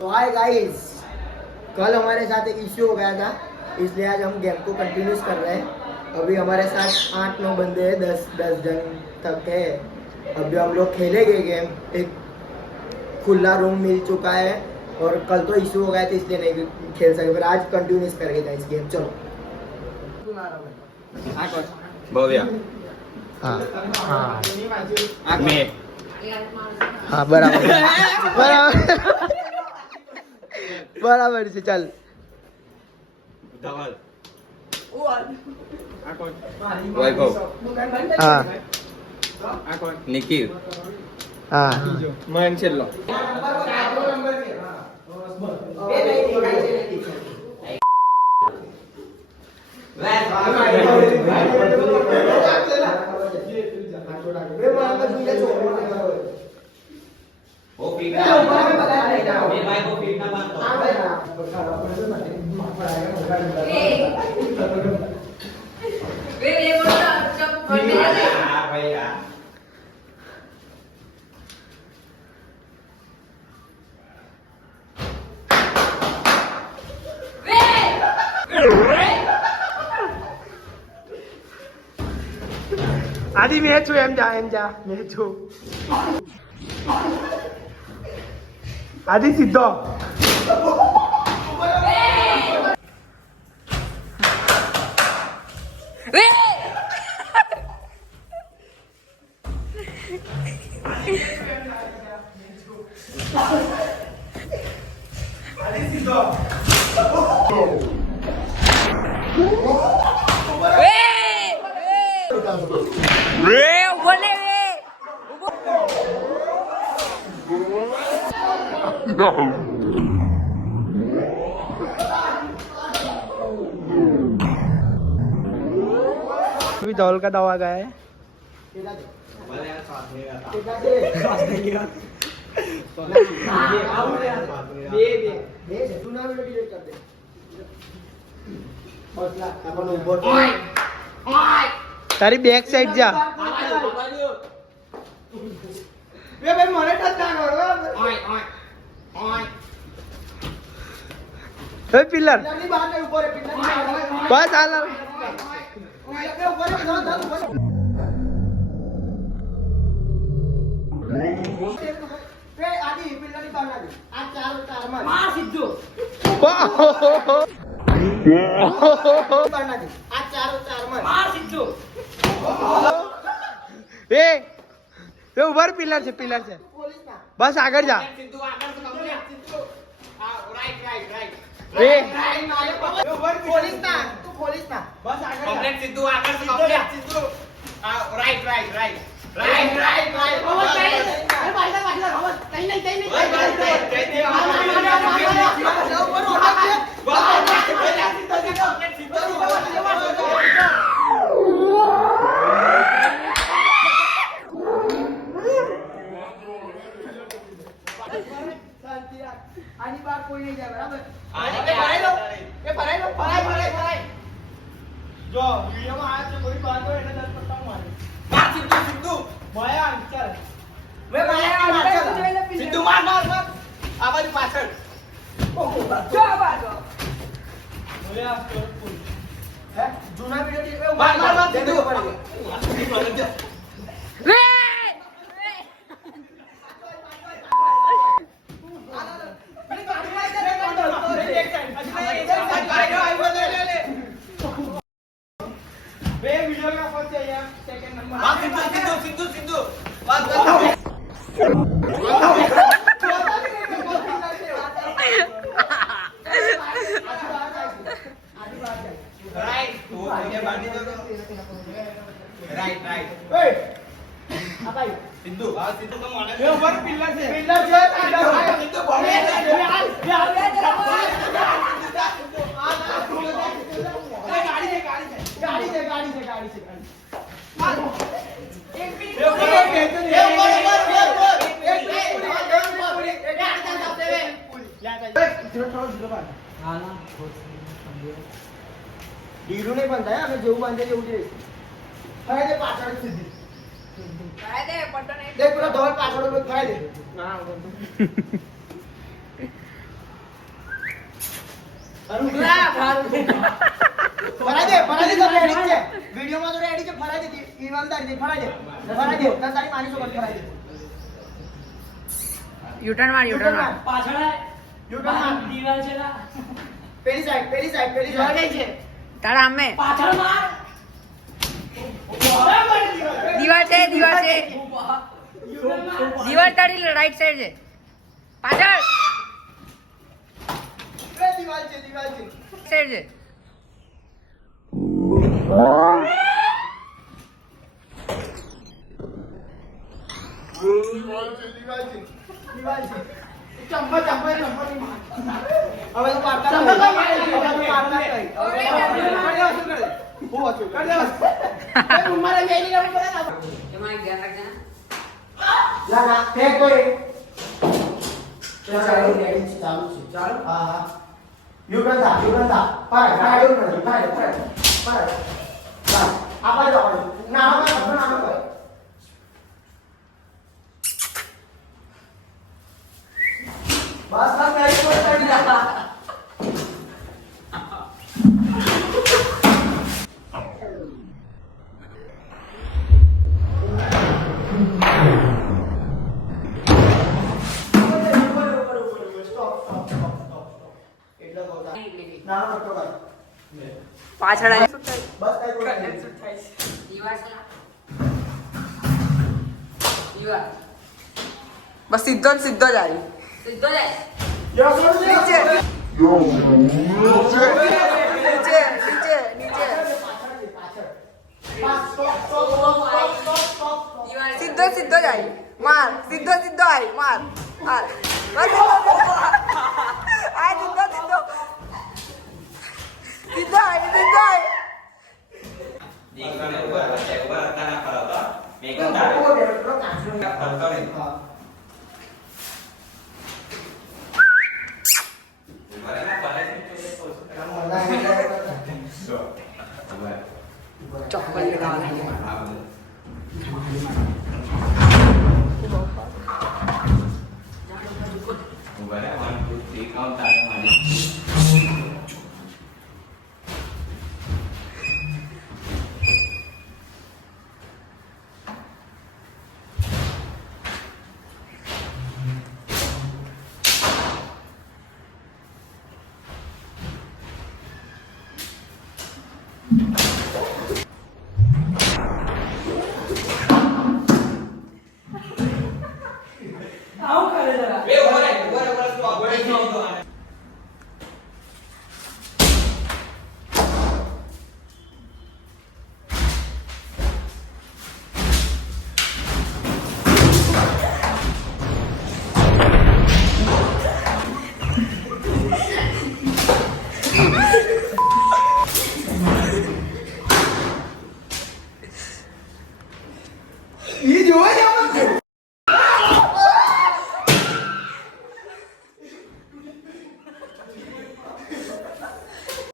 तो hi guys, कल हमारे साथ एक इश्यू हो गया था, इसलिए आज हम गेम को कंटिन्यूस कर रहे हैं। अभी हमारे साथ 8-9 बंदे हैं, 10 जन तक है। अभी हम लोग खेलेंगे गेम। एक खुला रूम मिल चुका है और कल तो इश्यू हो गया था इसलिए नहीं खेल सके, फिर आज कंटिन्यूस करेंगे इस गेम। चलो भव्या हाँ बराबर बराबर बराबर से चल। धवल वैभव हाँ निखिल हाँ मयंक शेल्लो आदि मैं छू एम जा मैं छू आदि सीधो अभी धौल का दवा गया है। तारी बैक साइड जा पिलर बस आला उभर पिलर से बस आगे जा आणि बाग कोई नहीं जाए बराबर जो वीडियो में आज कोई बात हो एना 10 पत्ता मार सिद्धू माया चल वे माया चल सिद्धू मार आवाज पाछળ जो आवाज बोले आप है जूना वीडियो मार सिद्धू रे ढीरू नहीं बनता है हमें जो बांधे जो उठे खाए दे पाछड़ सीधी खाए दे पट्टो नहीं देख पूरा धौल पाछड़ में खाए दे हां ફરાઈ દે તો રેડી છે વિડિયોમાં તો રેડી છે ફરાઈ દે ઈમાનદારી ફરાઈ દે તાર તારી માની સોબત ફરાઈ દે યુટર્ન માર પાછળ યુટર્ન માર દીવાલ છે ના પેલી સાઈડ છે તારા આમે પાછળ માર દીવાલ છે દીવાલ તારી રાઈટ સાઈડ છે પાછળ દિવાલ છે સાઈડ છે દિવાલ છે ચંપા ની માર હવે તો પાડતા ચંપા નહીં. મારે. હવે તો પાડતા નહીં. હવે તો હું હતું મારે વેલી રહેવું પડે ને એમાં એક ધ્યાન રાખજે ના ફેંક તો એ ચાલો હા યુટર્ન થા પર આ બાજુ ના બસ ગાડી પર ચડી જા પાછળ આવી બસ બસ સીધો જ આવી સીધો જાય નીચે સીધો જ આવી માર સીધો આવી માર બસ આ સીધો આવી ચપ્પલ લગાવવાના આવું કરે જરા ઈ જોવે